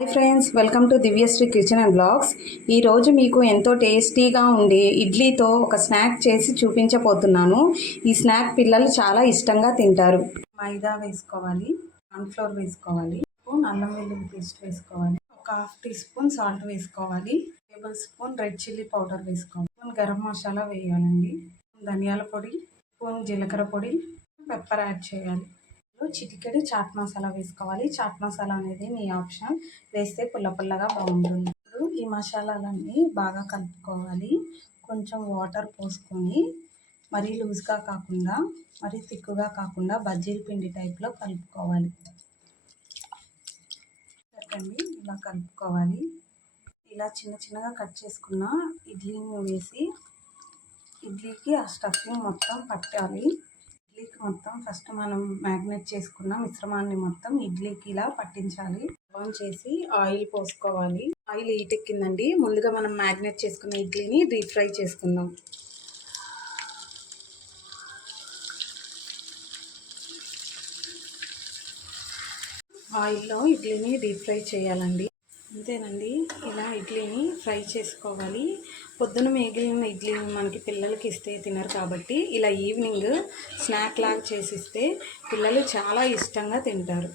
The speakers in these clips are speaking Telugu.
Hi friends welcome to Divyasri kitchen and blogs ఈరోజు మీకు ఎంతో టేస్టీగా ఉండే ఇడ్లీతో ఒక స్నాక్ చేసి చూపించబోతున్నాను. ఈ స్నాక్ పిల్లలు చాలా ఇష్టంగా తింటారు. మైదా వేసుకోవాలి కార్న్ఫ్లోర్ వేసుకోవాలి అల్లం వెల్లుల్లి పేస్ట్ వేసుకోవాలి ఒక హాఫ్ టీ స్పూన్ సాల్ట్ వేసుకోవాలి tablespoon red chilli powder వేసుకోవాలి స్పూన్ గరం మసాలా వేయాలండి ధనియాల పొడి స్పూన్ జీలకర్ర పొడి పెప్పర్ యాడ్ చేయాలి. చిటికెడు చాట్ మసాలా వేసుకోవాలి. చాట్ మసాలా అనేది మీ ఆప్షన్. వేస్తే పుల్ల పుల్లగా బాగుంటుంది. ఇప్పుడు ఈ మసాలాలన్నీ బాగా కలుపుకోవాలి. కొంచెం వాటర్ పోసుకొని మరీ లూజ్గా కాకుండా మరీ తిక్కుగా కాకుండా బజ్జీల పిండి టైప్లో కలుపుకోవాలి. చెప్పండి ఇలా కలుపుకోవాలి. ఇలా చిన్న చిన్నగా కట్ చేసుకున్న ఇడ్లీని వేసి ఇడ్లీకి ఆ స్టఫింగ్ మొత్తం పట్టాలి. ఇడ్లీకి మొత్తం ఫస్ట్ మనం మ్యాగ్నేట్ చేసుకున్న మిశ్రమాన్ని మొత్తం ఇడ్లీకి ఇలా పట్టించాలి. ఆన్ చేసి ఆయిల్ పోసుకోవాలి. ఆయిల్ ఈటెక్కిందండి ముందుగా మనం మ్యాగ్నేట్ చేసుకున్న ఇడ్లీని డీప్ ఫ్రై చేసుకుందాం. ఆయిల్లో ఇడ్లీని డీప్ ఫ్రై చేయాలండి. అంతేనండి. ఇలా ఇడ్లీని ఫ్రై చేసుకోవాలి. పొద్దున మిగిలిన ఇడ్లీని మనకి పిల్లలకి ఇస్తే తినరు కాబట్టి ఇలా ఈవినింగ్ స్నాక్ లాగా చేసిస్తే పిల్లలు చాలా ఇష్టంగా తింటారు.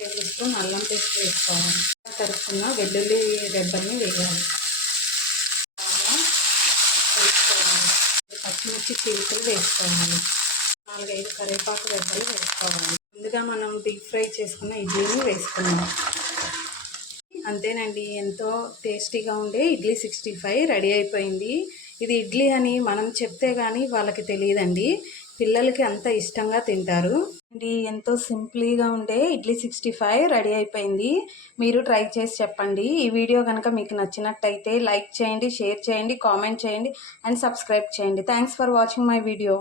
టేబుల్ స్పూన్ అల్లం పేస్ట్ వేసుకోవాలి. తరుపుకున్న వెల్లుల్లి రెబ్బల్ని వేయాలి. పచ్చిమిర్చి చీలికలు వేసుకోవాలి. నాలుగైదు కరివేపాకు రెబ్బలు వేసుకోవాలి. ముందుగా మనం డీప్ ఫ్రై చేసుకున్న ఇడ్లీని వేసుకున్నాం అంతేనండి ఎంతో టేస్టీగా ఉండే ఇడ్లీ సిక్స్టీ ఫైవ్ రెడీ అయిపోయింది. ఇది ఇడ్లీ అని మనం చెప్తే కానీ వాళ్ళకి తెలియదండి. పిల్లలకి అంత ఇష్టంగా తింటారు. ఇది ఎంతో సింపుల్గా ఉండే ఇడ్లీ సిక్స్టీ ఫైవ్ రెడీ అయిపోయింది. మీరు ట్రై చేసి చెప్పండి. ఈ వీడియో కనుక మీకు నచ్చినట్టయితే లైక్ చేయండి షేర్ చేయండి కామెంట్ చేయండి అండ్ సబ్స్క్రైబ్ చేయండి. Thanks for watching my video.